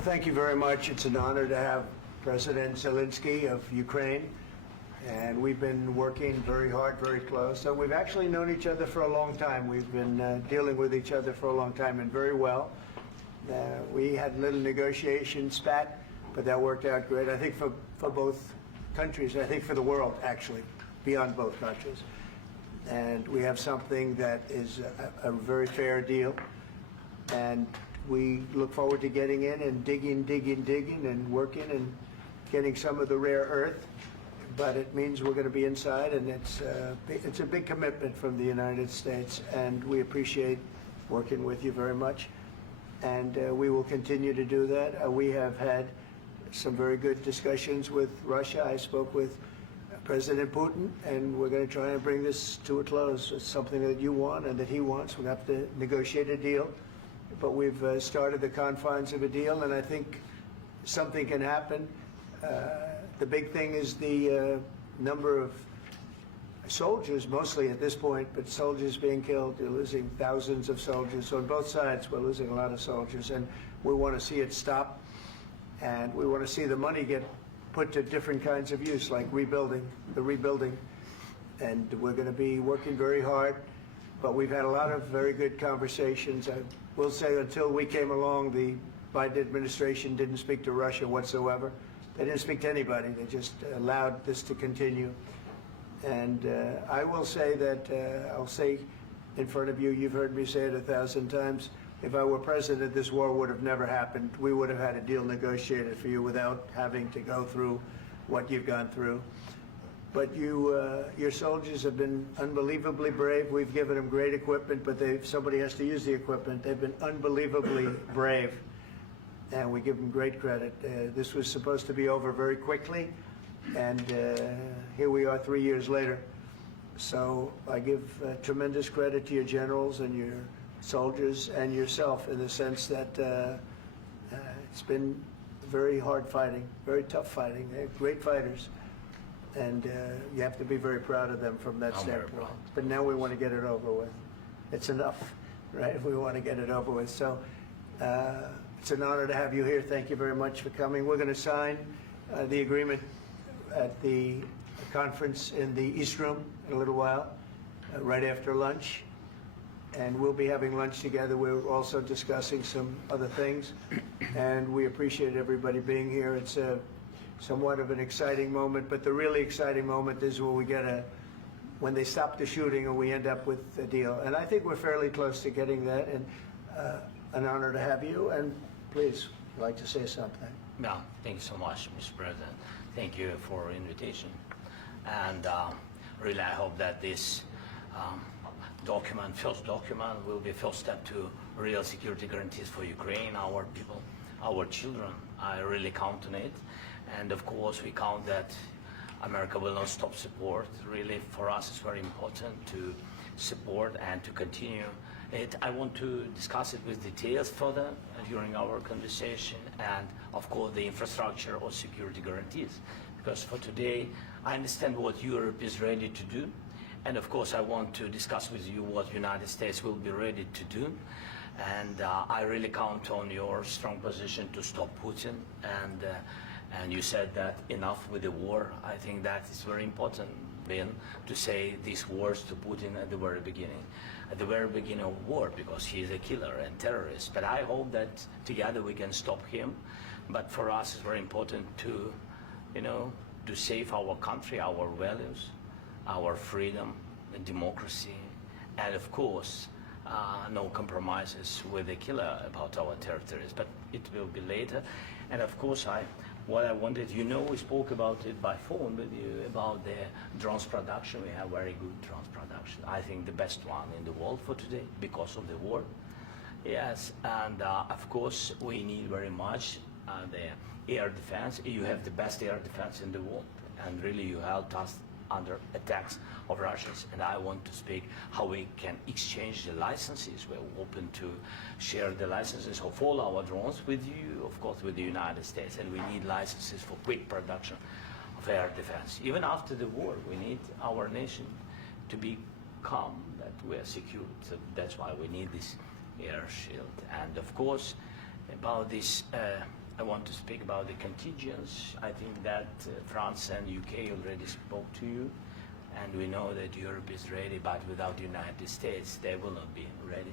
Well, thank you very much. It's an honor to have President Zelensky of Ukraine. And we've been working very hard, very close. So we've actually known each other for a long time. We've been dealing with each other for a long time and very well. We had a little negotiation spat, but that worked out great. I think for both countries, I think for the world, actually, beyond both countries. And we have something that is a very fair deal. And we look forward to getting in and digging and working and getting some of the rare earth. But it means we're going to be inside, and it's a big commitment from the United States, and we appreciate working with you very much. And we will continue to do that. We have had some very good discussions with Russia. I spoke with President Putin, and we're going to try and bring this to a close. It's something that you want and that he wants. We'll have to negotiate a deal. But we've started the confines of a deal, and I think something can happen. The big thing is the number of soldiers, mostly at this point, but soldiers being killed. You're losing thousands of soldiers. On both sides, we're losing a lot of soldiers, and we want to see it stop. And we want to see the money get put to different kinds of use, like rebuilding. And we're going to be working very hard. But we've had a lot of very good conversations. I will say until we came along, the Biden administration didn't speak to Russia whatsoever. They didn't speak to anybody. They just allowed this to continue. And I will say that, I'll say in front of you, you've heard me say it 1,000 times, if I were president, this war would have never happened. We would have had a deal negotiated for you without having to go through what you've gone through. But your soldiers have been unbelievably brave. We've given them great equipment, but somebody has to use the equipment. They've been unbelievably brave, and we give them great credit. This was supposed to be over very quickly, and here we are 3 years later. So I give tremendous credit to your generals and your soldiers and yourself in the sense that it's been very hard fighting, very tough fighting. They're great fighters. And you have to be very proud of them from that standpoint. But now we want to get it over with. It's enough, right? We want to get it over with. So it's an honor to have you here. Thank you very much for coming. We're going to sign the agreement at the conference in the East Room in a little while, right after lunch. And we'll be having lunch together. We're also discussing some other things. And we appreciate everybody being here. It's somewhat of an exciting moment, but the really exciting moment is when they stop the shooting and we end up with a deal. And I think we're fairly close to getting that, and an honor to have you. And please, I'd like to say something. Yeah, thank you so much, Mr. President. Thank you for the invitation. And really, I hope that this first document, will be a first step to real security guarantees for Ukraine, our people, our children. I really count on it. And of course, we count that America will not stop support. Really, for us, it's very important to support and to continue it. I want to discuss it with details further during our conversation, and of course, the infrastructure or security guarantees. Because for today, I understand what Europe is ready to do, and of course, I want to discuss with you what the United States will be ready to do. And I really count on your strong position to stop Putin. And you said that enough with the war. I think that is very important, Ben, to say these words to Putin at the very beginning of war, because he is a killer and terrorist. But I hope that together we can stop him. But for us, it's very important to, to save our country, our values, our freedom and democracy, and of course, no compromises with the killer about our territories. But it will be later. And of course, what I wanted, we spoke about it by phone with you, about the drones production. We have very good drones production. I think the best one in the world for today because of the war. Yes, and of course, we need very much the air defense. You have the best air defense in the world, and really you helped us under attacks of Russians. And I want to speak how we can exchange the licenses. We're open to share the licenses of all our drones with you, of course, with the United States. And we need licenses for quick production of air defense. Even after the war, we need our nation to be calm, that we are secure. So that's why we need this air shield. And of course, about this I want to speak about the contingents. I think that France and UK already spoke to you, and we know that Europe is ready, but without the United States, they will not be ready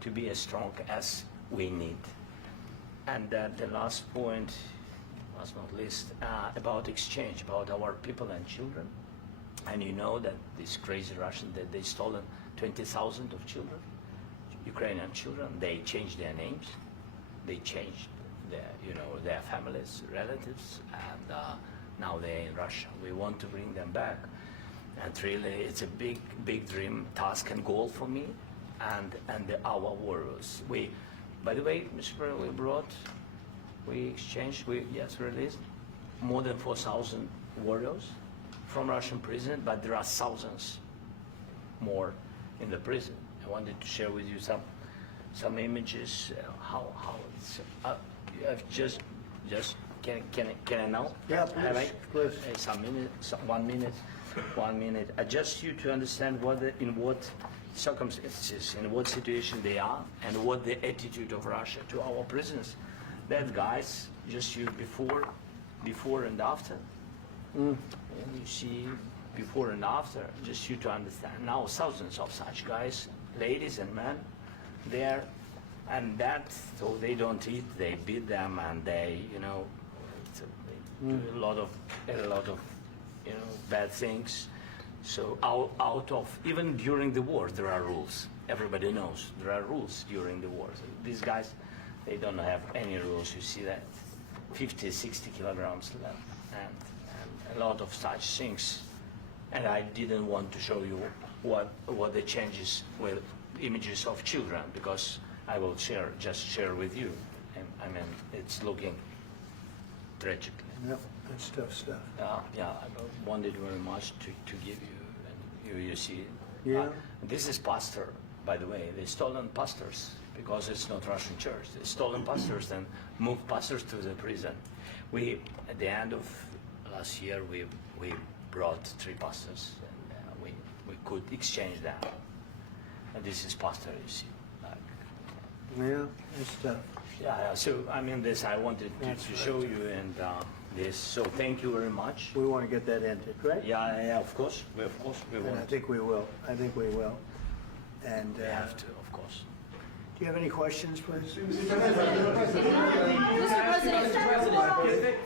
to be as strong as we need. And the last point, last not least, about exchange, about our people and children. And you know that this crazy Russian, that they stolen 20,000 of children, Ukrainian children. They changed their names, they changed their families, relatives, and now they're in Russia. We want to bring them back, and really, it's a big dream, task, and goal for me, and our warriors. By the way, Mr. President, we exchanged, released more than 4,000 warriors from Russian prison, but there are thousands more in the prison. I wanted to share with you some images. How it's can I now? Yeah, Have I? please. One minute. Just you to understand in what circumstances, in what situation they are, and what the attitude of Russia to our prisoners. That guys, just you before and after. And you see before and after, just you to understand. Now thousands of such guys, ladies and men, there, and that, so they don't eat, they beat them, and they, they do a lot of bad things. So out of, even during the war, there are rules. Everybody knows there are rules during the war. So these guys, they don't have any rules. You see that 50, 60 kilograms left, and a lot of such things. And I didn't want to show you what the changes with images of children, because I will just share with you. And I mean, it's looking tragically. Yep, that's tough stuff. Yeah, I wanted very much to give you, and you see. Yeah. This is pastor, by the way. They stolen pastors because it's not Russian church. They stolen pastors and moved pastors to the prison. At the end of last year, we brought 3 pastors, and we could exchange them. And this is pastor, you see. Yeah, that's tough. Yeah. So I mean, this I wanted to show you, and this. So thank you very much. We want to get that ended, right? Yeah, of course. We And want. I think we will. And We have to, of course. do you have any questions, please?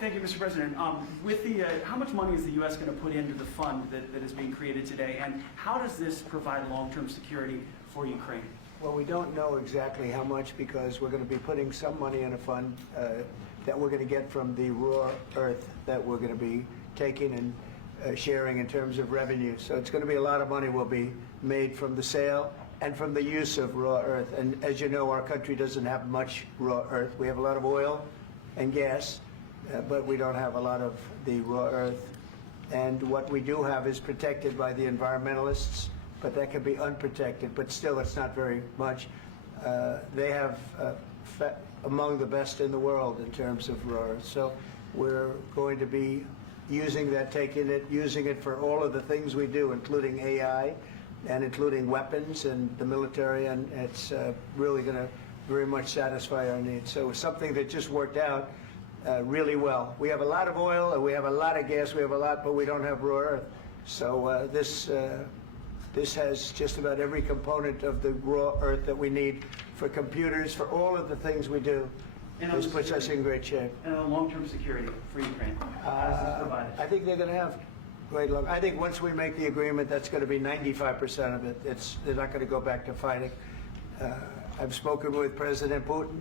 Thank you, Mr. President. With the, how much money is the U.S. going to put into the fund that is being created today, and how does this provide long-term security for Ukraine? Well, we don't know exactly how much, because we're going to be putting some money in a fund that we're going to get from the raw earth that we're going to be taking and sharing in terms of revenue. So it's going to be a lot of money will be made from the sale and from the use of raw earth. And as you know, our country doesn't have much raw earth. We have a lot of oil and gas, but we don't have a lot of the raw earth. And what we do have is protected by the environmentalists, but that can be unprotected, but still it's not very much. They have among the best in the world in terms of raw earth. So we're going to be using that, using it for all of the things we do, including AI and including weapons and the military, and it's really going to very much satisfy our needs. So it's something that just worked out really well. We have a lot of oil, and we have a lot of gas, we have a lot, but we don't have raw earth. So this has just about every component of the raw earth that we need for computers, for all of the things we do. This puts us in great shape. And on long-term security for Ukraine, how does this provide it? I think they're going to have great luck. I think once we make the agreement, that's going to be 95% of it. They're not going to go back to fighting. I've spoken with President Putin,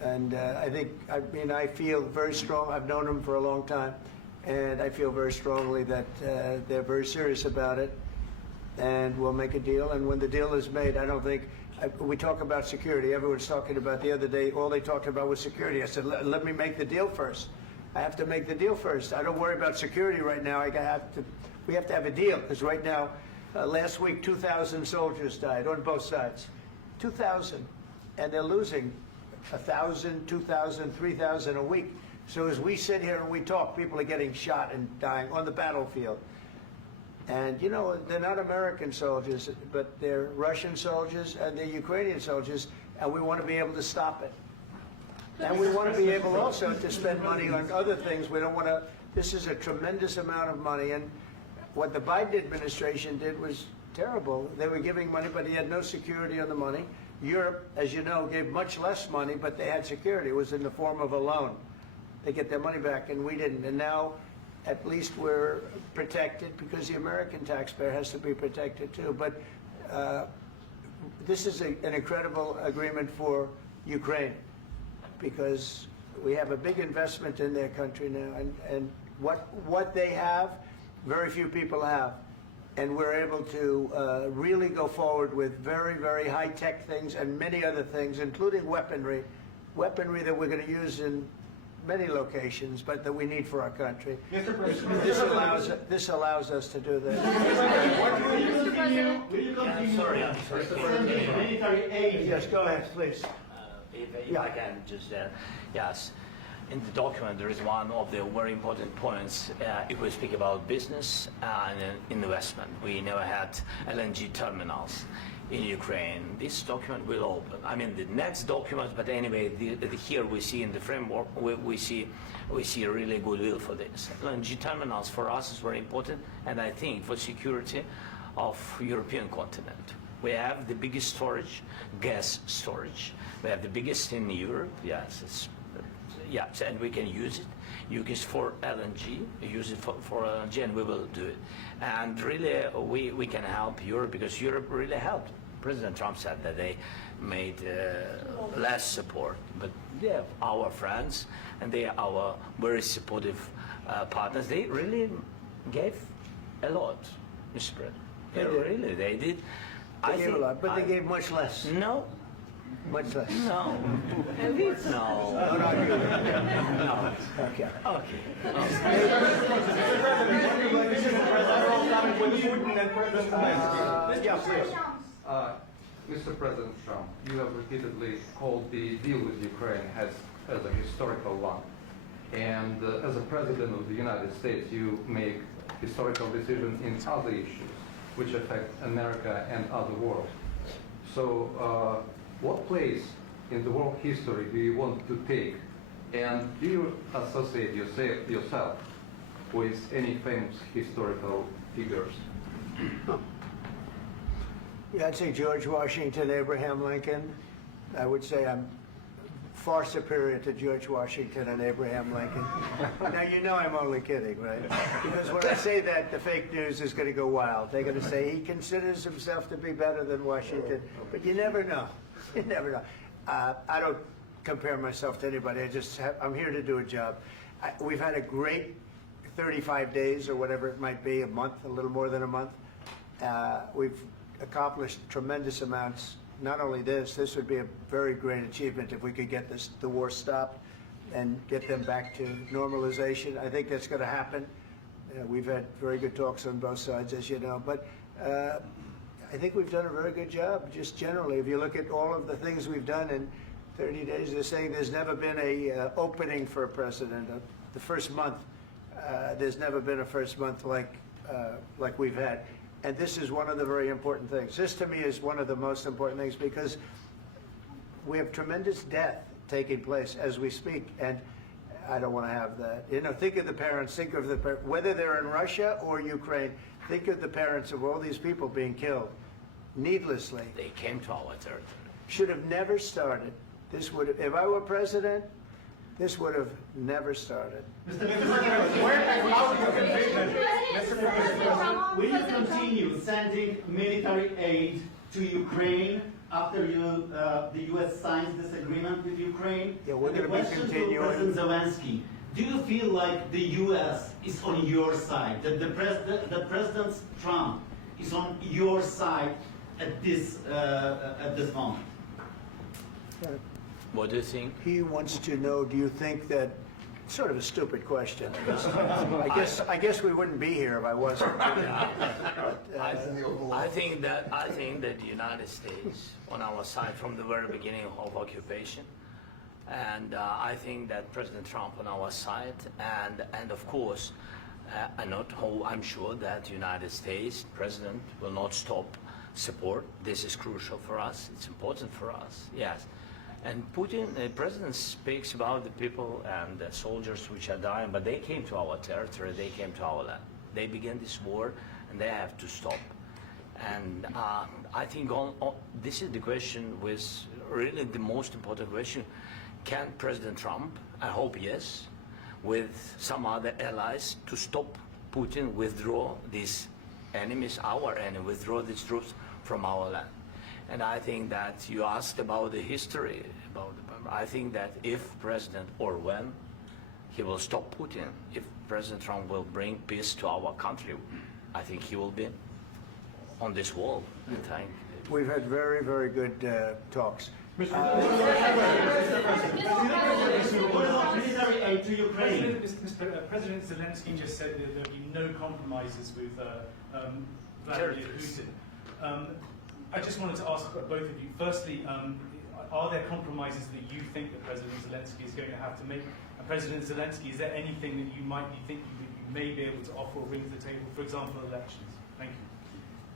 and I feel very strong. I've known him for a long time, and I feel very strongly that they're very serious about it, and we'll make a deal. And when the deal is made, I don't think, we talk about security. Everyone's talking about the other day, all they talked about was security. I said, let me make the deal first. I have to make the deal first. I don't worry about security right now. We have to have a deal, because right now, last week, 2,000 soldiers died on both sides. 2,000. And they're losing 1,000, 2,000, 3,000 a week. So as we sit here and we talk, people are getting shot and dying on the battlefield. And, you know, they're not American soldiers, but they're Russian soldiers and they're Ukrainian soldiers, and we want to be able to stop it. And we want to be able also to spend money on other things. We don't want to, this is a tremendous amount of money. And what the Biden administration did was terrible. They were giving money, but he had no security on the money. Europe, as you know, gave much less money, but they had security. It was in the form of a loan. They get their money back, and we didn't. And now, at least we're protected because the American taxpayer has to be protected too. But this is an incredible agreement for Ukraine because we have a big investment in their country now, and what they have, very few people have. And we're able to really go forward with very, very high-tech things and many other things, including weaponry that we're going to use in many locations, but that we need for our country. Mr. President, This allows us to do that. will you continue Sorry. sending military aid? Yes, go ahead, please. If I can just, yes. In the document, there is one of the very important points. If we speak about business and investment, we never had LNG terminals in Ukraine. This document will open. I mean, the next document, but anyway, here we see in the framework, we see really goodwill for this. LNG terminals for us is very important, and I think for security of European continent. We have the biggest storage, gas storage. We have the biggest in Europe. Yes, yes, and we can use it. Use it for LNG. Use it for LNG, and we will do it. And really, we can help Europe because Europe really helped. President Trump said that they made less support, but they are our friends and they are our very supportive partners. They really gave a lot, Mr. President. They did. They gave a lot, but they gave much less. No. Much less. No. No. No. Okay. Okay. Mr. President Trump, you have repeatedly called the deal with Ukraine as a historical one. And as a President of the United States, you make historical decisions in other issues which affect America and other world. So what place in the world history do you want to take? And do you associate yourself with any famous historical figures? Yeah, I'd say George Washington, Abraham Lincoln. I would say I'm far superior to George Washington and Abraham Lincoln. Now, you know I'm only kidding, right? Because when I say that, the fake news is going to go wild. They're going to say he considers himself to be better than Washington. But you never know. You never know. I don't compare myself to anybody. I'm here to do a job. We've had a great 35 days or whatever it might be, a month, a little more than a month. We've accomplished tremendous amounts. Not only this would be a very great achievement if we could get the war stopped and get them back to normalization. I think that's going to happen. We've had very good talks on both sides, as you know. But I think we've done a very good job, just generally. If you look at all of the things we've done in 30 days, they're saying there's never been a opening for a president. The first month, there's never been a first month like we've had. And this is one of the very important things. This, to me, is one of the most important things because we have tremendous death taking place as we speak, and I don't want to have that. You know, think of the parents, whether they're in Russia or Ukraine, think of the parents of all these people being killed needlessly. They came to our territory. Should have never started. This would have, if I were president, this would have never started. Mr. President, will you continue sending military aid to Ukraine after the U.S. signs this agreement with Ukraine? Yeah, we're going to be continuing. President Zelensky, do you feel like the U.S. is on your side, that President Trump is on your side at this moment? What do you think? He wants to know, do you think that, sort of a stupid question. I guess we wouldn't be here if I wasn't. I think that the United States on our side from the very beginning of occupation, and I think that President Trump on our side, and of course, I'm sure that the United States President will not stop support. This is crucial for us. It's important for us. Yes. And Putin, the president speaks about the people and the soldiers which are dying, but they came to our territory, they came to our land. They began this war, and they have to stop. And I think this is the question, with really the most important question. Can President Trump, I hope yes, with some other allies, to stop Putin, withdraw these enemies, our enemy, withdraw these troops from our land? And I think that you asked about the history, I think that if President, or when, he will stop Putin, if President Trump will bring peace to our country, I think he will be on this wall. We've had very, very good talks. Military aid to Ukraine. President Zelensky just said that there will be no compromises with Vladimir Putin. I just wanted to ask both of you, firstly, are there compromises that you think that President Zelensky is going to have to make? And President Zelensky, is there anything that you might be thinking that you may be able to offer or bring to the table, for example, elections? Thank you.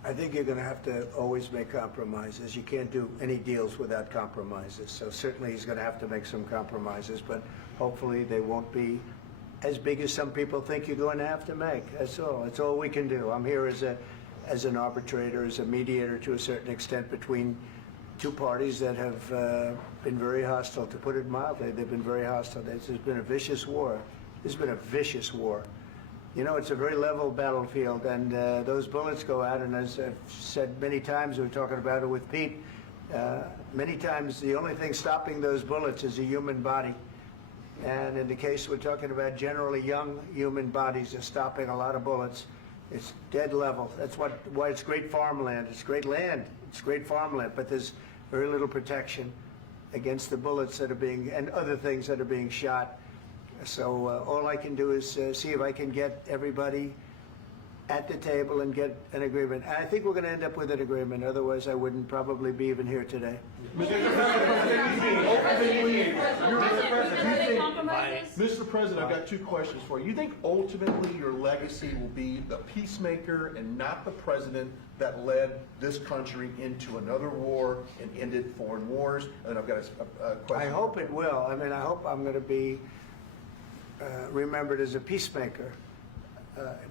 I think you're going to have to always make compromises. You can't do any deals without compromises. So certainly he's going to have to make some compromises, but hopefully they won't be as big as some people think you're going to have to make. That's all. That's all we can do. I'm here as an arbitrator, as a mediator to a certain extent between two parties that have been very hostile, to put it mildly. They've been very hostile. There's been a vicious war. There's been a vicious war. You know, it's a very level battlefield, and those bullets go out, and as I've said many times, we were talking about it with Pete, many times the only thing stopping those bullets is a human body. And in the case we're talking about, generally young human bodies are stopping a lot of bullets. It's dead level. That's why it's great farmland. It's great land. It's great farmland, but there's very little protection against the bullets that are being, and other things that are being shot. So all I can do is see if I can get everybody at the table and get an agreement. And I think we're going to end up with an agreement. Otherwise, I wouldn't probably be even here today. Mr. President, I've got two questions for you. You think ultimately your legacy will be the peacemaker and not the president that led this country into another war and ended foreign wars? And I've got a question. I hope it will. I mean, I hope I'm going to be remembered as a peacemaker.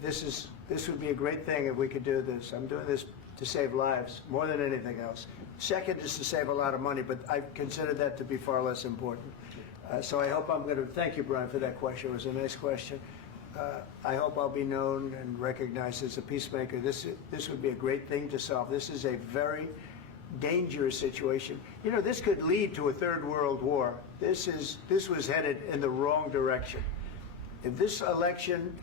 This would be a great thing if we could do this. I'm doing this to save lives more than anything else. Second is to save a lot of money, but I consider that to be far less important. So I hope I'm going to, thank you, Brian, for that question. It was a nice question. I hope I'll be known and recognized as a peacemaker. This would be a great thing to solve. This is a very dangerous situation. You know, this could lead to a third world war. This was headed in the wrong direction. If this election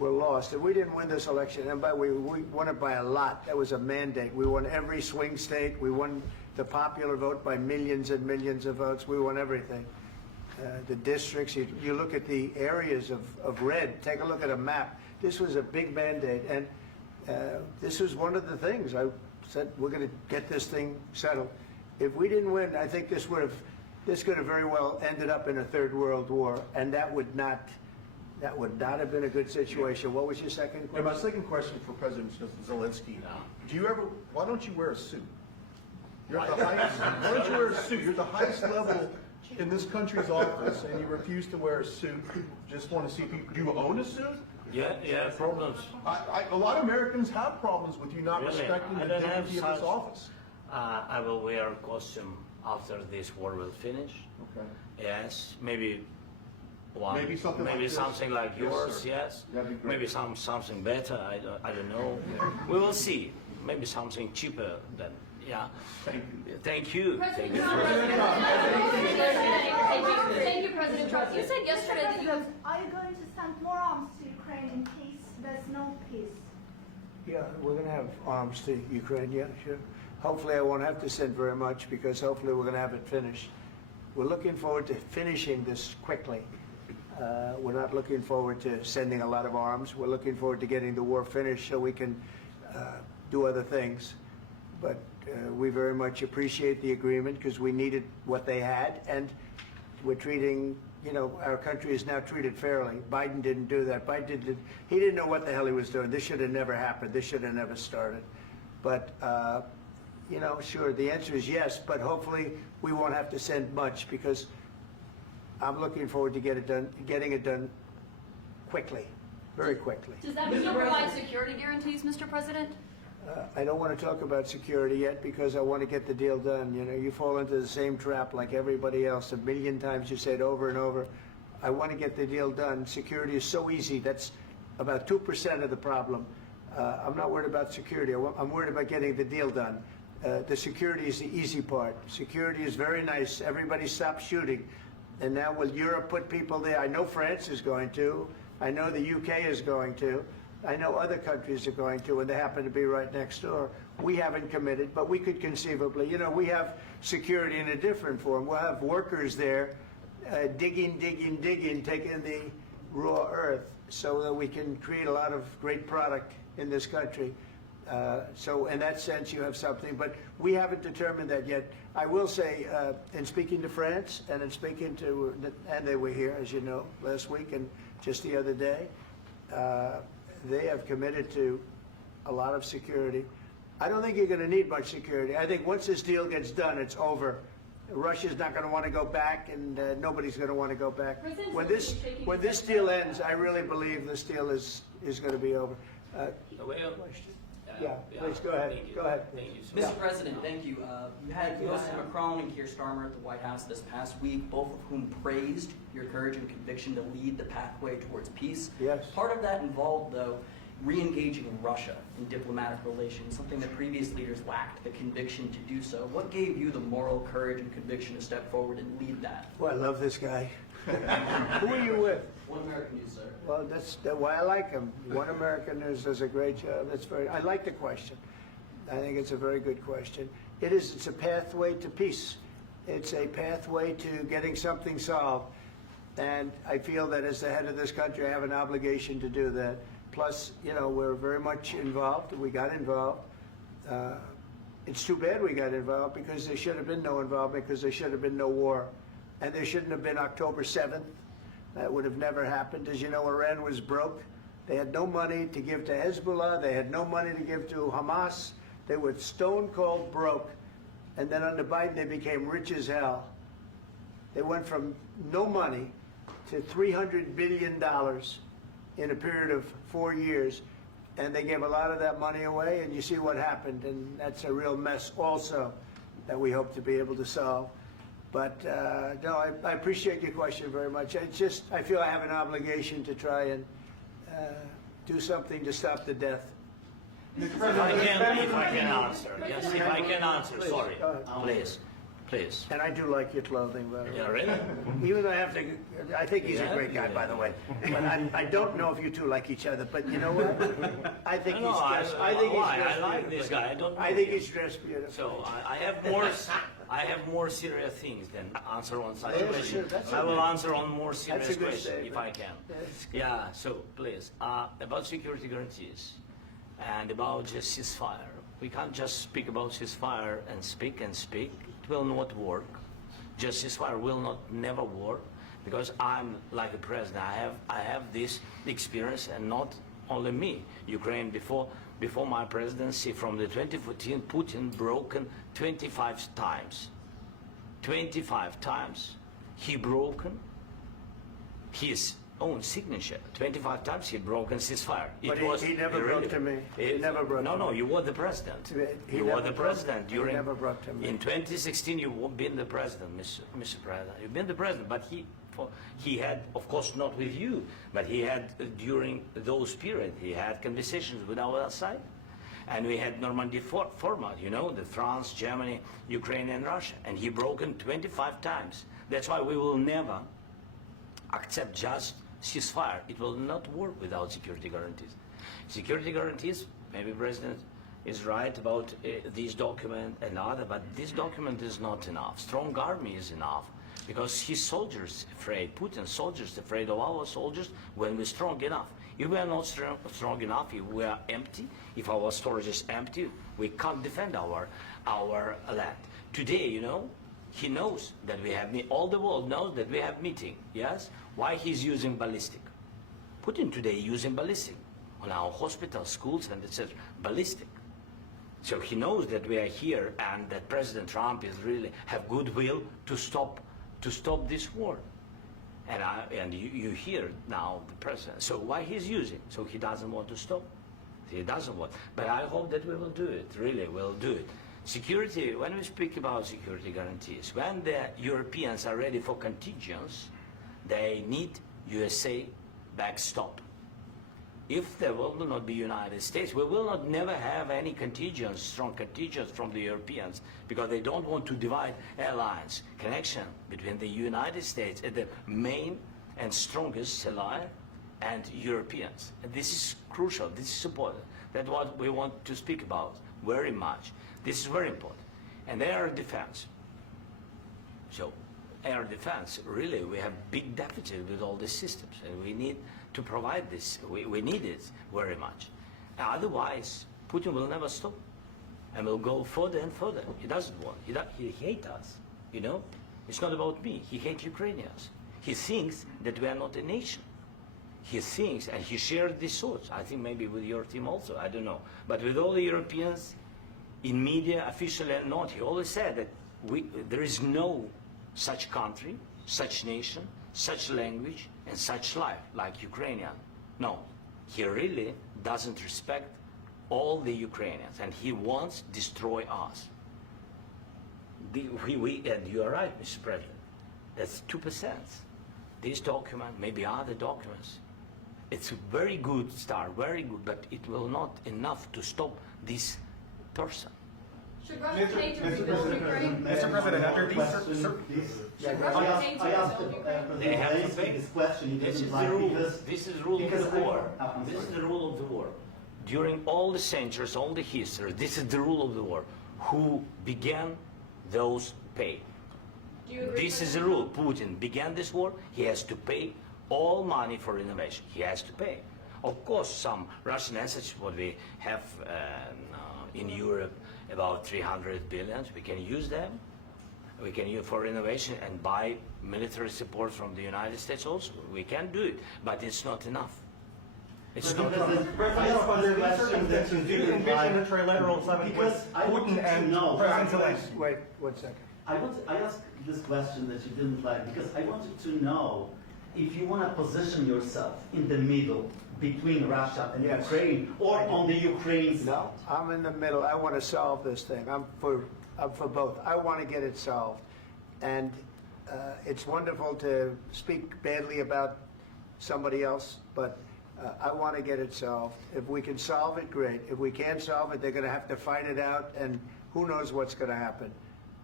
were lost, if we didn't win this election, and we won it by a lot, that was a mandate. We won every swing state. We won the popular vote by millions and millions of votes. We won everything. The districts, you look at the areas of red, take a look at a map. This was a big mandate, and this was one of the things. I said, we're going to get this thing settled. If we didn't win, I think this could have very well ended up in a third world war, and that would not have been a good situation. What was your second question? And my second question for President Zelensky, why don't you wear a suit? You're at the highest, why don't you wear a suit? You're at the highest level in this country's office, and you refuse to wear a suit. Just want to see people, do you own a suit? Yeah, problems. A lot of Americans have problems with you not respecting the dignity of this office. I will wear a costume after this war will finish. Okay. Yes, maybe one. Maybe something like this. Something like yours, sir. yes. That'd be great. Maybe something better, I don't know. We will see. Maybe something cheaper than, yeah. Thank you. Thank you. Thank you, President Trump. You said yesterday that you have... Are you going to send more arms to Ukraine in case there's no peace? Yeah, we're going to have arms to Ukraine, yeah, sure. Hopefully I won't have to send very much, because hopefully we're going to have it finished. We're looking forward to finishing this quickly. We're not looking forward to sending a lot of arms. We're looking forward to getting the war finished so we can do other things. But we very much appreciate the agreement, because we needed what they had, and we're treating, you know, our country is now treated fairly. Biden didn't do that. He didn't know what the hell he was doing. This should have never happened. This should have never started. But, you know, sure, the answer is yes, but hopefully we won't have to send much because I'm looking forward to getting it done quickly, very quickly. Does that mean you'll provide security guarantees, Mr. President? I don't want to talk about security yet because I want to get the deal done. You know, you fall into the same trap like everybody else. A million times you say it over and over. I want to get the deal done. Security is so easy. That's about 2% of the problem. I'm not worried about security. I'm worried about getting the deal done. The security is the easy part. Security is very nice. Everybody stopped shooting. And now will Europe put people there? I know France is going to. I know the UK is going to. I know other countries are going to, and they happen to be right next door. We haven't committed, but we could conceivably. You know, we have security in a different form. We'll have workers there digging, taking the raw earth so that we can create a lot of great product in this country. So in that sense, you have something, but we haven't determined that yet. I will say, in speaking to France and in speaking to, and they were here, as you know, last week and just the other day, they have committed to a lot of security. I don't think you're going to need much security. I think once this deal gets done, it's over. Russia's not going to want to go back, and nobody's going to want to go back. When this deal ends, I really believe this deal is going to be over. Yeah, please go ahead. Thank you. Go ahead. Thank you so much. Mr. President, thank you. You had President Macron and Keir Starmer at the White House this past week, both of whom praised your courage and conviction to lead the pathway towards peace. Yes. Part of that involved, though, re-engaging Russia in diplomatic relations, something that previous leaders lacked the conviction to do so. What gave you the moral courage and conviction to step forward and lead that? Well, I love this guy. Who are you with? One American News, sir. Well, that's why I like him. One American News does a great job. I like the question. I think it's a very good question. It's a pathway to peace. It's a pathway to getting something solved. And I feel that as the head of this country, I have an obligation to do that. Plus, you know, we're very much involved. We got involved. It's too bad we got involved because there should have been no involvement because there should have been no war. And there shouldn't have been October 7th. That would have never happened. As you know, Iran was broke. They had no money to give to Hezbollah. They had no money to give to Hamas. They were stone cold broke. And then under Biden, they became rich as hell. They went from no money to $300 billion in a period of 4 years. And they gave a lot of that money away, and you see what happened. And that's a real mess also that we hope to be able to solve. But no, I appreciate your question very much. I feel I have an obligation to try and do something to stop the death. If I can answer, yes, if I can answer, Please, sorry, go ahead. please. And I do like your clothing, by the way. Yeah, really? Even though I think he's a Yeah, great guy, yeah. by the way. But I don't know if you two like each other. But you know what? I think No, he's dressed. I like this guy. I don't know I think him. he's dressed beautiful. So I have more serious things than answer on such Yeah, question. sure, that's I will okay. answer on more serious That's a good question if statement. I can. That's good. Yeah. So please, about security guarantees and about just ceasefire. We can't just speak about ceasefire and speak and speak. It will not work. Just ceasefire will never work because I'm like a president. I have this experience, and not only me. Ukraine before my presidency, from the 2014, Putin broken 25 times. 25 times he broken his own signature. 25 times he broken ceasefire. But he never brought to me. He never brought No, to no, me. you were the president. He You never were the brought- president he during. never brought to me. In 2016, you've been the president, Mr. President. You've been the president, but he had, of course, not with you, but he had during those periods, he had conversations with our side. And we had Normandy format, you know, the France, Germany, Ukraine, and Russia. And he broken 25 times. That's why we will never accept just ceasefire. It will not work without security guarantees. Security guarantees, maybe President is right about this document and other, but this document is not enough. Strong army is enough because his soldiers afraid, Putin's soldiers afraid of our soldiers when we're strong enough. If we are not strong enough, if we are empty, if our storage is empty, we can't defend our land. Today, you know, he knows that we have, all the world knows that we have meeting, yes? Why he's using ballistic? Putin today using ballistic on our hospitals, schools, and etc. Ballistic. So he knows that we are here and that President Trump is really have goodwill to stop this war. And you hear now the president. So why he's using? So he doesn't want to stop. He doesn't want. But I hope that we will do it. Really, we'll do it. Security. When we speak about security guarantees, when the Europeans are ready for contingents, they need USA backstop. If there will not be United States, we will not never have any contingents, strong contingents from the Europeans, because they don't want to divide alliance connection between the United States and the main and strongest ally and Europeans. And this is crucial, this is important. That's what we want to speak about very much. This is very important. And air defense. So air defense, really, we have big deficit with all these systems, and we need to provide this. We need it very much. Otherwise, Putin will never stop, and will go further and further. He doesn't want. He hates us. You know, it's not about me. He hates Ukrainians. He thinks that we are not a nation. He thinks, and he shared these thoughts. I think maybe with your team also. I don't know, but with all the Europeans, in media, officially and not, he always said that there is no such country, such nation, such language, and such life like Ukrainian. No, he really doesn't respect all the Ukrainians, and he wants to destroy us. And you are right, Mr. President. That's 2%. This document, maybe other documents, it's a very good start, very good, but it will not enough to stop this person. Should Russia pay to rebuild Ukraine? Mr. President, after these Should Russia pay to I asked rebuild Ukraine? They have to Zelensky pay. this question. He This doesn't is the like rule. because This is the rule of because the war. I'm This is sorry. the rule of the war. During all the centuries, all the history, this is the rule of the war. Who began, those pay. Do you agree This with is the that? rule. Putin began this war. He has to pay all money for innovation. He has to pay. Of course, some Russian assets, what we have in Europe, about 300 billion, we can use them. We can use for innovation and buy military support from the United States also. We can do it, but it's not enough. It's not enough. I asked the question that you didn't like a trilateral summit because with I wanted Putin to and know. President Zelensky? Wait 1 second. I asked this question that you didn't like because I wanted to know if you want to position yourself in the middle between Russia and Yes. Ukraine or on the Ukraine side. No, I'm in the middle. I want to solve this thing. I'm for both. I want to get it solved. And it's wonderful to speak badly about somebody else, but I want to get it solved. If we can solve it, great. If we can't solve it, they're going to have to fight it out, and who knows what's going to happen.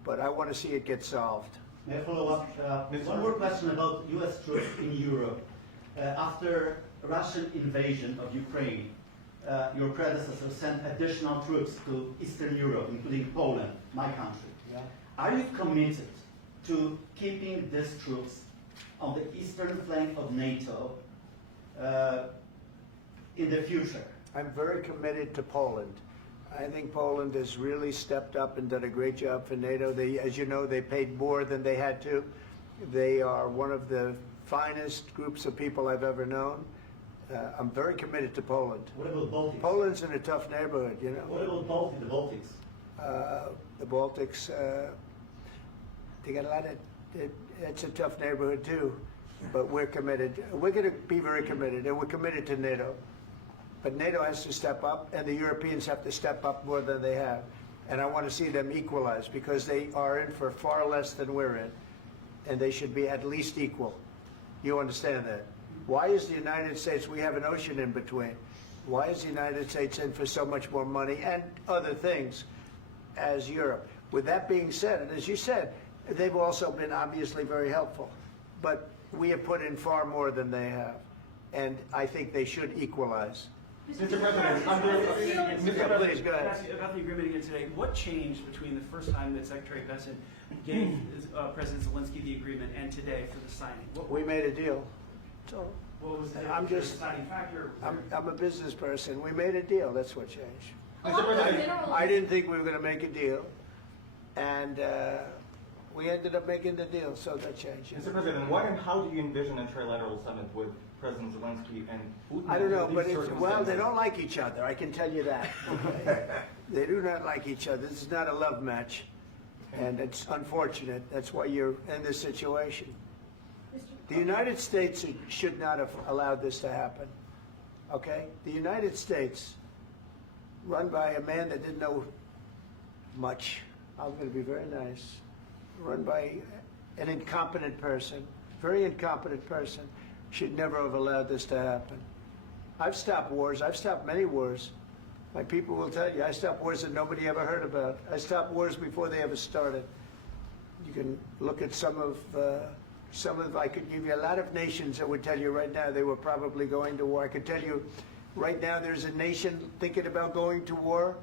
But I want to see it get solved. May I follow up? One more question about U.S. troops in Europe. After Russian invasion of Ukraine, your predecessor sent additional troops to Eastern Europe, including Poland, my country. Yeah. Are you committed to keeping these troops on the eastern flank of NATO in the future? I'm very committed to Poland. I think Poland has really stepped up and done a great job for NATO. They, as you know, they paid more than they had to. They are one of the finest groups of people I've ever known. I'm very committed to Poland. What about Baltics? Poland's in a tough neighborhood, you know. What about the Baltics? The Baltics, they got a lot of, it's a tough neighborhood too, but we're committed. We're going to be very committed, and we're committed to NATO. But NATO has to step up, and the Europeans have to step up more than they have. And I want to see them equalize, because they are in for far less than we're in, and they should be at least equal. You understand that? Why is the United States, we have an ocean in between, why is the United States in for so much more money and other things as Europe? With that being said, and as you said, they've also been obviously very helpful, but we have put in far more than they have, and I think they should equalize. Mr. President, Please, go ahead. about the agreement again today, what changed between the first time that Secretary Bessent gave President Zelensky the agreement and today for the signing? We made a deal. So What was the I'm just- deciding factor? I'm a business person. We made a deal. That's what changed. Mineral- I didn't think we were going to make a deal, and we ended up making the deal, so that changed. Mr. President, what and how do you envision a trilateral summit with President Zelensky and Putin. I don't know, under but these well, they circumstances? don't like each other. I can tell you that. Okay? They do not like each other. This is not a love match, and it's unfortunate. That's why you're in this situation. The United States should not have allowed this to happen. Okay? The United States, run by a man that didn't know much. I'm going to be very nice. Run by an incompetent person, very incompetent person, should never have allowed this to happen. I've stopped wars. I've stopped many wars. My people will tell you, I stopped wars that nobody ever heard about. I stopped wars before they ever started. You can look at some of, I could give you a lot of nations that would tell you right now they were probably going to war. I could tell you right now there's a nation thinking about going to war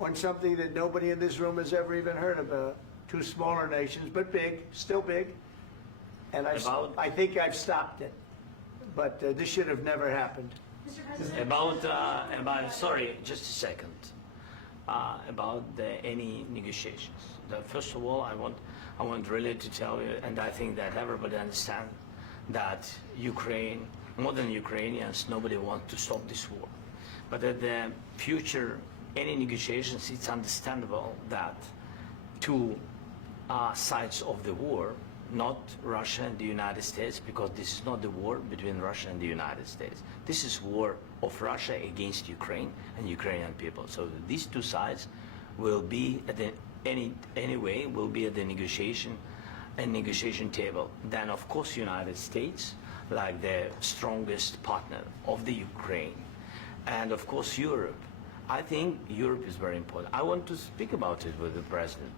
on something that nobody in this room has ever even heard about. Two smaller nations, but big, still big. And I think I've stopped it. But this should have never happened. Mr. President. Sorry, just a second. About any negotiations. First of all, I want really to tell you, and I think that everybody understands that Ukraine, more than Ukrainians, nobody wants to stop this war. But at the future, any negotiations, it's understandable that two sides of the war, not Russia and the United States, because this is not the war between Russia and the United States. This is war of Russia against Ukraine and Ukrainian people. So these two sides will be at the anyway will be at the negotiation table. Then of course United States, like the strongest partner of the Ukraine, and of course Europe. I think Europe is very important. I want to speak about it with the president.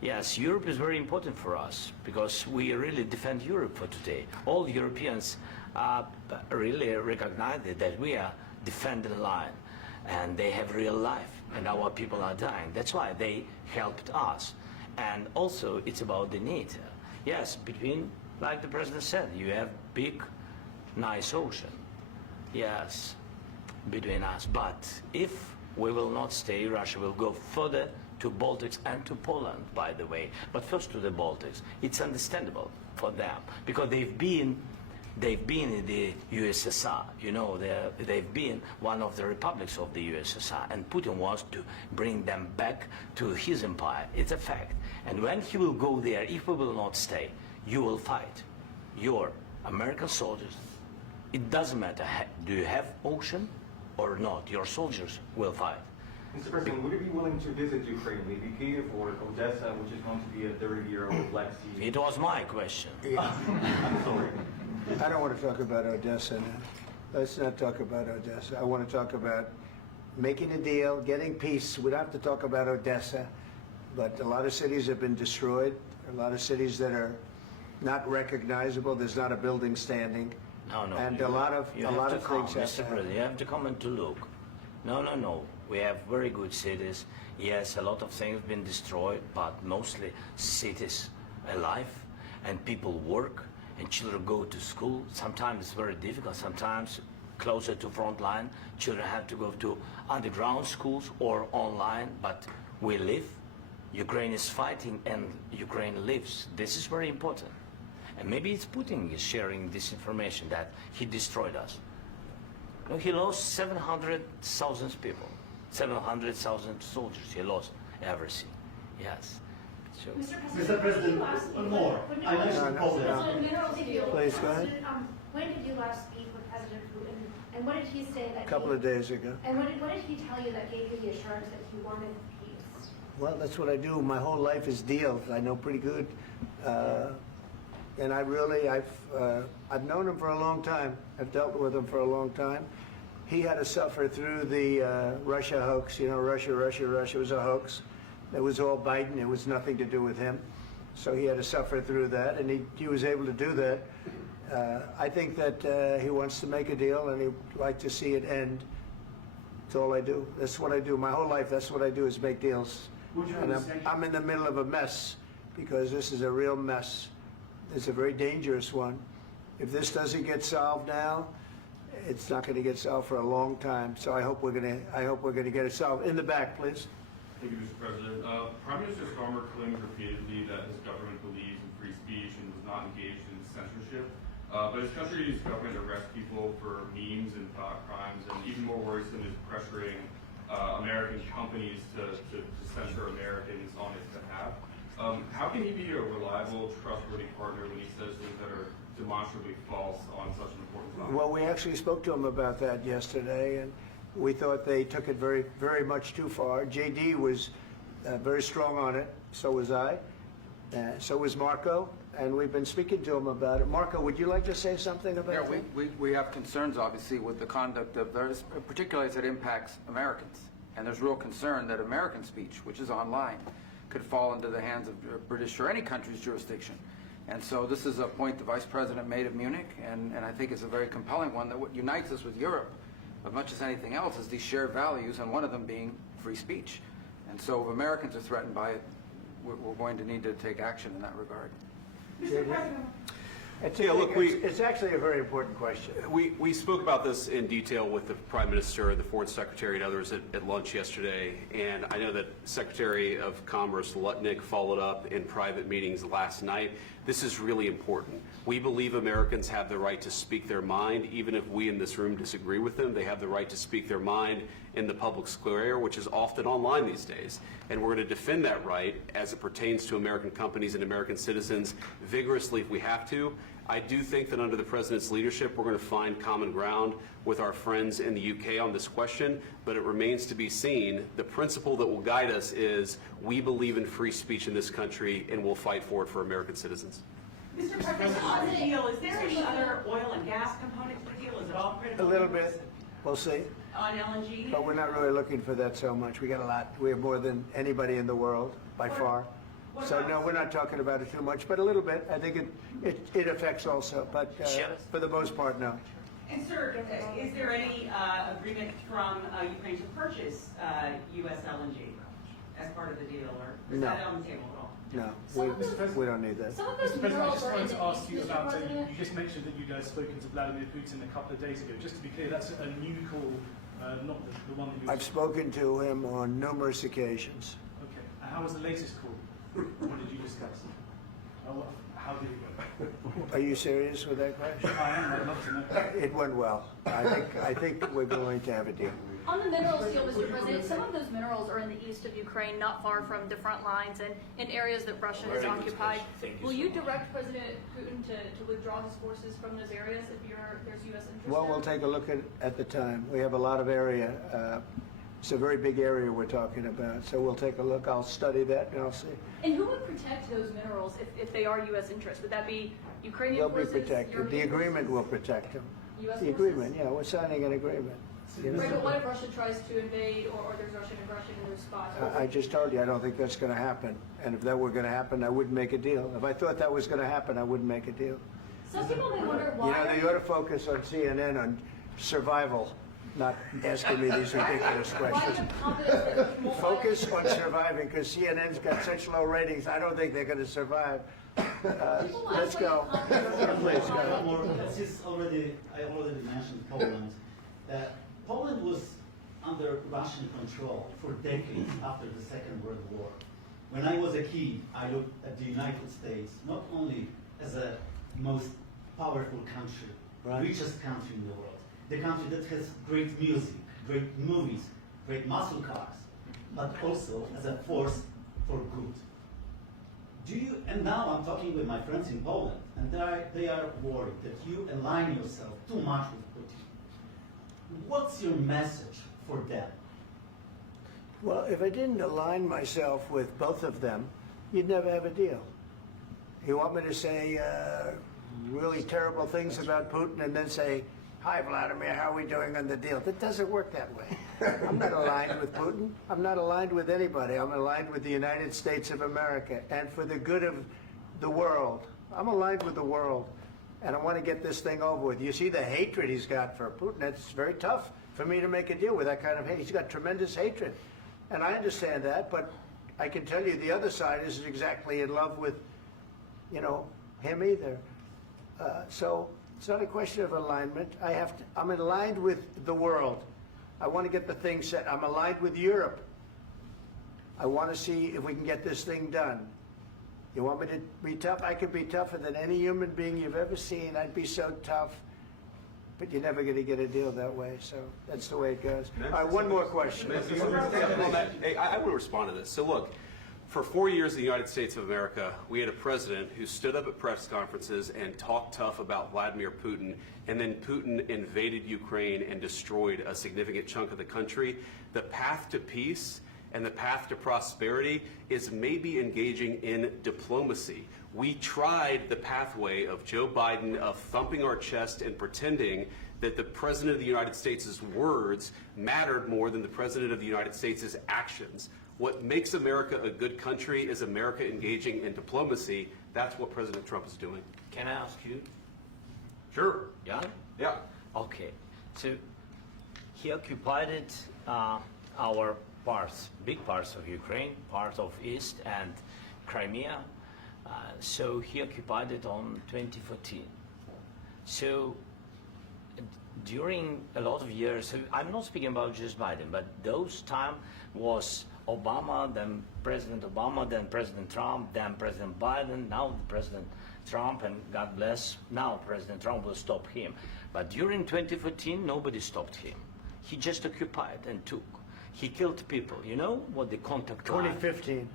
Yes, Europe is very important for us because we really defend Europe for today. All Europeans really recognize that we are defending the line, and they have real life, and our people are dying. That's why they helped us. And also, it's about the NATO. Yes, between, like the president said, you have big, nice ocean. Yes, between us. But if we will not stay, Russia will go further to Baltics and to Poland, by the way. But first to the Baltics. It's understandable for them because they've been in the USSR. You know, they've been one of the republics of the USSR, and Putin wants to bring them back to his empire. It's a fact. And when he will go there, if we will not stay, you will fight. Your American soldiers, it doesn't matter, do you have ocean or not, your soldiers will fight. Mr. President, would you be willing to visit Ukraine, maybe Kiev or Odessa, which is going to be a 30-year-old Black Sea? It was my question. I'm sorry. I don't want to talk about Odessa now. Let's not talk about Odessa. I want to talk about making a deal, getting peace. We don't have to talk about Odessa, but a lot of cities have been destroyed. A lot of cities that are not recognizable. There's not a building standing. No. And a lot of things have to Mr. President, you have to come and to look. No. We have very good cities. Yes, a lot of things have been destroyed, but mostly cities alive, and people work, and children go to school. Sometimes it's very difficult. Sometimes closer to front line, children have to go to underground schools or online, but we live. Ukraine is fighting, and Ukraine lives. This is very important. And maybe it's Putin is sharing this information that he destroyed us. No, he lost 700,000 people, 700,000 soldiers. He lost everything. Yes. So, Mr. President, one more. I mentioned Poland. Please, go ahead. When did you last speak with President Putin, and what did he say that? A couple of days ago. And what did he tell you that gave you the assurance that he wanted peace? Well, that's what I do. My whole life is deals. I know pretty good. And I've known him for a long time. I've dealt with him for a long time. He had to suffer through the Russia hoax. You know, Russia was a hoax. It was all Biden. It was nothing to do with him. So he had to suffer through that, and he was able to do that. I think that he wants to make a deal, and he'd like to see it end. That's all I do. That's what I do. My whole life, that's what I do is make deals. And I'm in the middle of a mess because this is a real mess. It's a very dangerous one. If this doesn't get solved now, it's not going to get solved for a long time. So I hope we're going to get it solved. In the back, please. Thank you, Mr. President. Prime Minister Starmer claims repeatedly that his government believes in free speech and was not engaged in censorship. But his country's government arrests people for memes and thought crimes, and even more worrisome is pressuring American companies to censor Americans on his behalf. How can he be a reliable, trustworthy partner when he says things that are demonstrably false on such an important topic? Well, we actually spoke to him about that yesterday, and we thought they took it very, very much too far. JD was very strong on it. So was I. So was Marco. And we've been speaking to him about it. Marco, would you like to say something about that? We have concerns, obviously, with the conduct of those, particularly as it impacts Americans. And there's real concern that American speech, which is online, could fall into the hands of British or any country's jurisdiction. And so this is a point the Vice President made of Munich, and I think it's a very compelling one, that what unites us with Europe, as much as anything else, is these shared values, and one of them being free speech. And so if Americans are threatened by it, we're going to need to take action in that regard. Mr. President. It's actually a very important question. We spoke about this in detail with the Prime Minister, the Foreign Secretary, and others at lunch yesterday, and I know that Secretary of Commerce Lutnick followed up in private meetings last night. This is really important. We believe Americans have the right to speak their mind, even if we in this room disagree with them. They have the right to speak their mind in the public square, which is often online these days. And we're going to defend that right as it pertains to American companies and American citizens vigorously if we have to. I do think that under the President's leadership, we're going to find common ground with our friends in the UK on this question, but it remains to be seen. The principle that will guide us is we believe in free speech in this country, and we'll fight for it for American citizens. Mr. President, on the deal, is there any other oil and gas component to the deal? Is it all critical? A little bit. We'll see. On LNG? But we're not really looking for that so much. We got a lot. We have more than anybody in the world, by far. So no, we're not talking about it too much, but a little bit. I think it affects also, but for the most part, no. And sir, is there any agreement from Ukraine to purchase U.S. LNG as part of the deal, or is that on the table at all? No, we don't need that. Mr. President, I just wanted to ask you about, you just mentioned that you guys spoken to Vladimir Putin a couple of days ago. Just to be clear, that's a new call, not the one that you... I've spoken to him on numerous occasions. Okay. And how was the latest call? What did you discuss? How did it go? Are you serious with that question? I am. I'd love to know. It went well. I think we're going to have a deal. On the minerals deal, Mr. President, some of those minerals are in the east of Ukraine, not far from the front lines and in areas that Russia has occupied. Will you direct President Putin to withdraw his forces from those areas if there's U.S. interest? Well, we'll take a look at the time. We have a lot of area. It's a very big area we're talking about, so we'll take a look. I'll study that and I'll see. And who would protect those minerals if they are U.S. interest? Would that be Ukrainian forces? They'll be protected. The agreement will protect them. U.S. The agreement, yeah, we're signing an agreement. You know? Right, but what if Russia tries to invade or there's Russian aggression in those spots? I just told you, I don't think that's going to happen. And if that were going to happen, I wouldn't make a deal. If I thought that was going to happen, I wouldn't make a deal. Some people may wonder why... You know, they ought to focus on CNN on survival, not asking me these ridiculous questions. Focus on surviving, because CNN's got such low ratings, I don't think they're going to survive. Let's go. Please, go. I already mentioned Poland. Poland was under Russian control for decades after the Second World War. When I was a kid, I looked at the United States not only as a most powerful country, richest country in the world, the country that has great music, great movies, great muscle cars, but also as a force for good. And now I'm talking with my friends in Poland, and they are worried that you align yourself too much with Putin. What's your message for them? Well, if I didn't align myself with both of them, you'd never have a deal. You want me to say really terrible things about Putin and then say, "Hi, Vladimir, how are we doing on the deal?" That doesn't work that way. I'm not aligned with Putin. I'm not aligned with anybody. I'm aligned with the United States of America and for the good of the world. I'm aligned with the world, and I want to get this thing over with. You see the hatred he's got for Putin. It's very tough for me to make a deal with that kind of hate. He's got tremendous hatred, and I understand that, but I can tell you the other side isn't exactly in love with, him either. So it's not a question of alignment. I'm aligned with the world. I want to get the thing set. I'm aligned with Europe. I want to see if we can get this thing done. You want me to be tough? I could be tougher than any human being you've ever seen. I'd be so tough. But you're never going to get a deal that way, so that's the way it goes. All right, one more question. Hey, I want to respond to this. So look, for 4 years in the United States of America, we had a president who stood up at press conferences and talked tough about Vladimir Putin, and then Putin invaded Ukraine and destroyed a significant chunk of the country. The path to peace and the path to prosperity is maybe engaging in diplomacy. We tried the pathway of Joe Biden of thumping our chest and pretending that the President of the United States' words mattered more than the President of the United States' actions. What makes America a good country is America engaging in diplomacy. That's what President Trump is doing. Can I ask you? Sure. Yeah? Yeah. Okay. So he occupied our parts, big parts of Ukraine, part of East and Crimea. So he occupied it on 2014. So during a lot of years, so I'm not speaking about just Biden, but those time was Obama, then President Obama, then President Trump, then President Biden, now President Trump, and God bless, now President Trump will stop him. But during 2014, nobody stopped him. He just occupied and took. He killed people. You know what the contact 2015.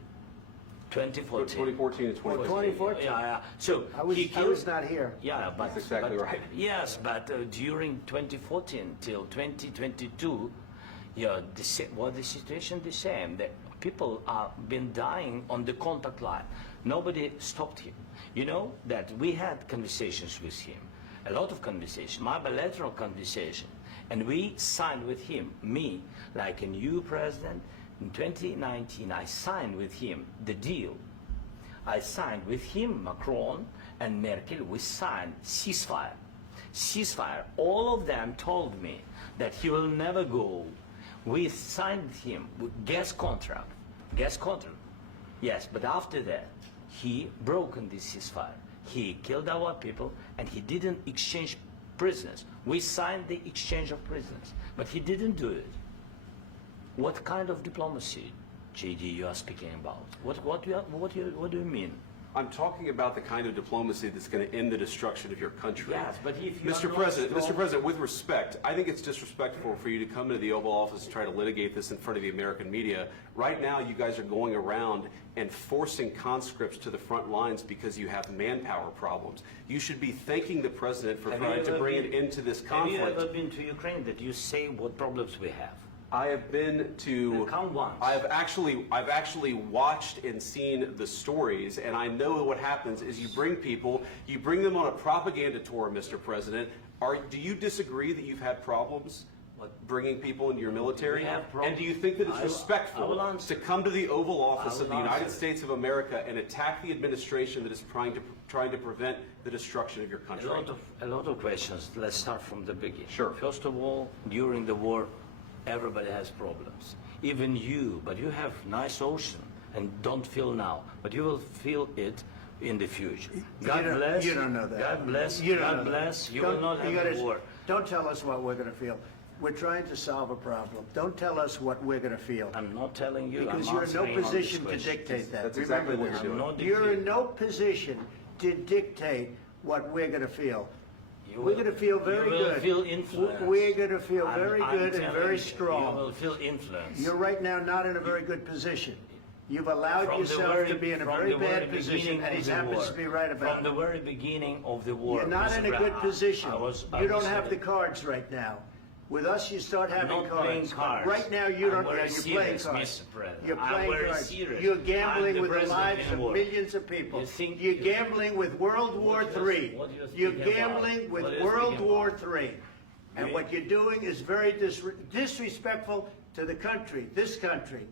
2014. 2014 and 2014. 2014. Yeah. So I was not here. Yeah, but that's exactly right. Yes, but during 2014 till 2022, yeah, the situation the same. The people are been dying on the contact line. Nobody stopped him. You know that we had conversations with him, a lot of conversations, my bilateral conversation, and we signed with him. Me, like a new president. In 2019, I signed with him the deal. I signed with him, Macron and Merkel, we signed ceasefire. Ceasefire. All of them told me that he will never go. We signed with him with gas contract. Gas contract. Yes, but after that, he broken this ceasefire. He killed our people and he didn't exchange prisoners. We signed the exchange of prisoners, but he didn't do it. What kind of diplomacy, JD, you are speaking about? What do you mean? I'm talking about the kind of diplomacy that's going to end the destruction of your country. Yes, but if you Mr. President, with respect, I think it's disrespectful for you to come into the Oval Office and try to litigate this in front of the American media. Right now, you guys are going around and forcing conscripts to the front lines because you have manpower problems. You should be thanking the President for trying to bring it into this conflict. Have you ever been to Ukraine that you say what problems we have? I have been to. Count once. I've actually watched and seen the stories, and I know what happens is you bring people, you bring them on a propaganda tour, Mr. President. Do you disagree that you've had problems bringing people into your military? And do you think that it's respectful to come to the Oval Office of the United States of America and attack the administration that is trying to prevent the destruction of your country? A lot of questions. Let's start from the beginning. Sure. First of all, during the war, everybody has problems. Even you, but you have nice ocean and don't feel now, but you will feel it in the future. God bless. You don't know that. God bless. You don't God know bless. that. You will not have a war. Don't tell us what we're going to feel. We're trying to solve a problem. Don't tell us what we're going to feel. I'm not telling you. Because I'm you're in no answering on position this to question. dictate that. That's exactly what you're doing. You're in no position to dictate what we're going to feel. We're going to feel very good. You will feel influence. We're going to feel very I'm good and telling very you, strong. You will feel influence. You're right now not in a very good position. You've allowed yourself to be in a very bad position, and he happens to be right about it. From the very beginning of the war. You're not in a good position. You don't have the saying- cards right now. With us, you start I'm having not playing cards. cards. Right now, you don't. I'm very You're playing serious, cards. Mr. President. You're I'm playing very cards. serious. You're I'm gambling the with the president lives in of war. millions of people. You think- You're gambling with World War III. what do you You're think about? gambling with What do you World think War about? III. And We- what you're doing is very disrespectful to the country, this country.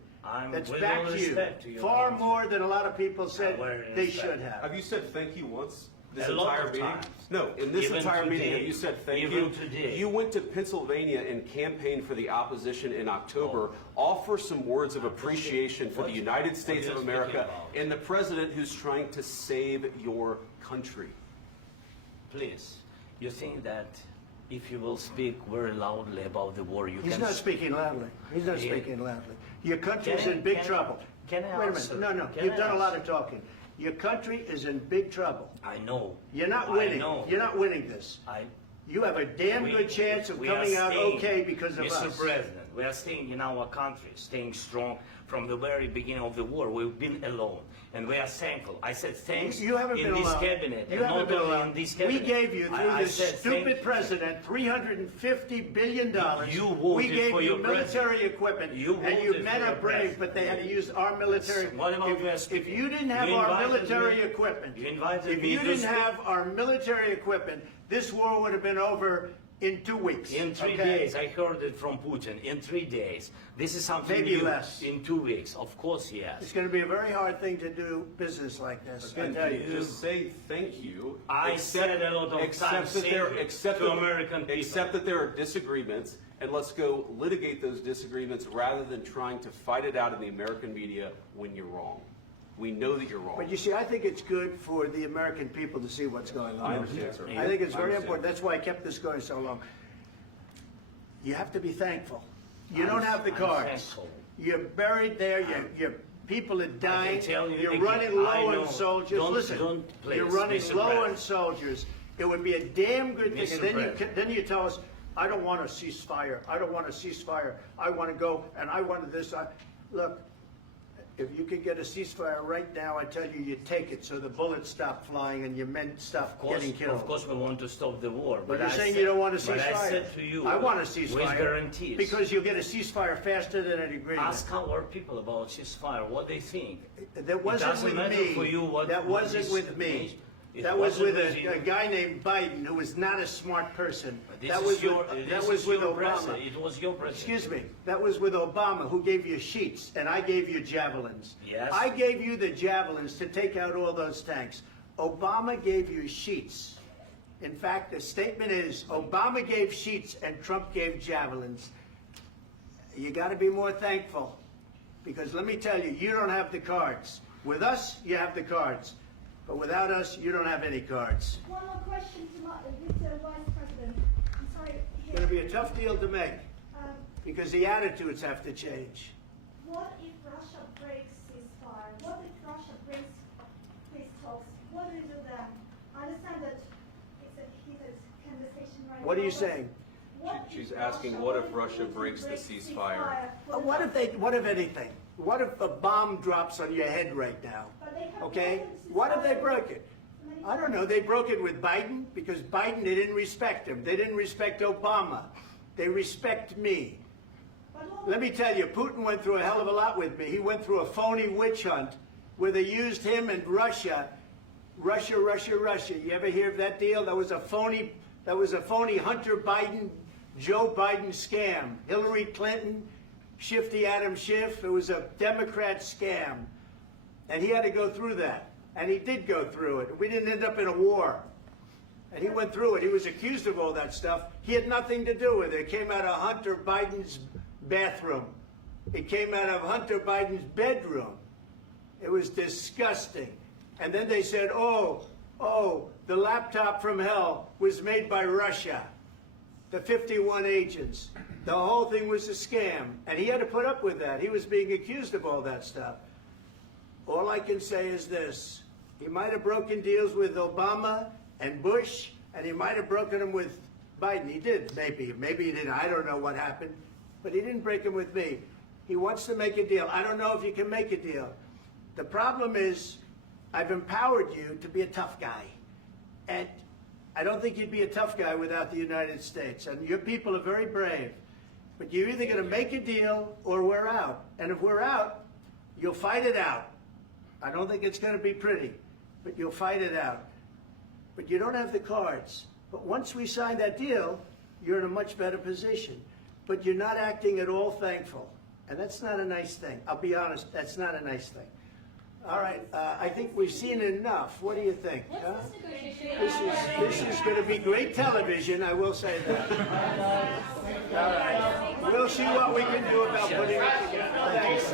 That's with back all to respect to you. your Far country. more than a lot of people said very they respect. should have. Have you said thank you once? This A lot entire of meeting? times. No, in this Even entire meeting, today. have you said thank Even you? today. You went to Pennsylvania and campaigned for the opposition in October. Offer some words of appreciation for the United States of you America speaking and the president who's trying to save your country. Please, you think that if you will speak very loudly about the war, you He's can... not speaking loudly. He's not He- speaking loudly. Your country's Can I- in big can I- trouble. can I Wait a answer? minute. No. Can You've I done a lot answer? of talking. Your country is in big trouble. I know. You're not I winning. know. You're not winning this. You have a damn good chance of coming out okay because of us. Mr. President, we are staying in our country, staying strong from the very beginning of the war. We've been alone, and we are thankful. I said thanks You haven't in been this alone. cabinet, You and haven't not been only alone. in this We cabinet. gave you, through I this said stupid thank- president, $350 billion. You voted We gave for you your military president. equipment, You and you voted men for are your brave, president. but they had to use our military. What about US If people? you didn't have You our invited military me- equipment, you invited if me you to didn't speak- have our military equipment, this war would have been over in 2 weeks. In 3 okay? days, I heard it from Putin. In 3 days, this is something Maybe new. less. In 2 weeks, of course, yes. It's going to be a very hard thing to do business like this. I Again, tell you. just say thank you. I said a lot of times thank you to American people. Accept that there are disagreements, and let's go litigate those disagreements rather than trying to fight it out in the American media when you're wrong. We know that you're wrong. But you see, I think it's good for the American people to see what's going on. I understand, sir. I think it's I very understand. important. That's why I kept this going so long. You have to be thankful. You don't have the I'm cards. thankful. You're buried there. Your people are dying. tell you You're again, running I low know. on soldiers. Don't- Listen, don't please, you're running Mr. low on President. soldiers. It would be a damn good thing. Mr. And then President. then you tell us, I don't want a ceasefire. I don't want a ceasefire. I want to go and I want this. Look, if you could get a ceasefire right now, I tell you, you take it so the bullets stop flying and your men stop getting killed. Of course, we want to stop the war. But you're I saying said- you don't want a ceasefire. But I said to you, I want a ceasefire. with guarantees. Because you'll get a ceasefire faster than an agreement. Ask our people about ceasefire, what they think. That wasn't it doesn't with matter me. for you what That what wasn't is with me. It That was wasn't with you. a guy named Biden who was not a smart person. This That is was your, with, this that is was with your Obama. president. It was your president. Excuse me. That was with Obama, who gave you sheets, and I gave you javelins. Yes. I gave you the javelins to take out all those tanks. Obama gave you sheets. In fact, the statement is Obama gave sheets and Trump gave javelins. You got to be more thankful, because let me tell you, you don't have the cards. With us, you have the cards. But without us, you don't have any cards. One more question to Mr. Vice President. I'm sorry. It's going to be a tough deal to make, Um, because the attitudes have to change. what if Russia breaks ceasefire? What if Russia breaks peace talks? What do we do then? I understand that it's a heated conversation right now. What are you but saying? what She's if asking, what if Russia breaks the ceasefire? What if anything? What if a bomb drops on your head right now? But they have Okay? broken What if they ceasefire broke it? many I don't know. They broke it with Biden, because Biden, they didn't respect him. They didn't respect Obama. They respect me. Let me tell you, Putin went through a hell of a lot with me. He went through a phony witch hunt where they used him and Russia. Russia. You ever hear of that deal? That was a phony Hunter Biden, Joe Biden scam. Hillary Clinton, Shifty Adam Schiff. It was a Democrat scam. And he had to go through that. And he did go through it. We didn't end up in a war. And he went through it. He was accused of all that stuff. He had nothing to do with it. It came out of Hunter Biden's bathroom. It came out of Hunter Biden's bedroom. It was disgusting. And then they said, oh, the laptop from hell was made by Russia. The 51 agents. The whole thing was a scam. And he had to put up with that. He was being accused of all that stuff. All I can say is this. He might have broken deals with Obama and Bush, and he might have broken them with Biden. He did, maybe. Maybe he didn't. I don't know what happened. But he didn't break them with me. He wants to make a deal. I don't know if you can make a deal. The problem is, I've empowered you to be a tough guy. And I don't think you'd be a tough guy without the United States. And your people are very brave. But you're either going to make a deal or we're out. And if we're out, you'll fight it out. I don't think it's going to be pretty, but you'll fight it out. But you don't have the cards. But once we sign that deal, you're in a much better position. But you're not acting at all thankful. And that's not a nice thing. I'll be honest, that's not a nice thing. All right, I think we've seen enough. What do you think? Huh? This is going to be great television, I will say that. All right. We'll see what we can do about putting it together. Thanks.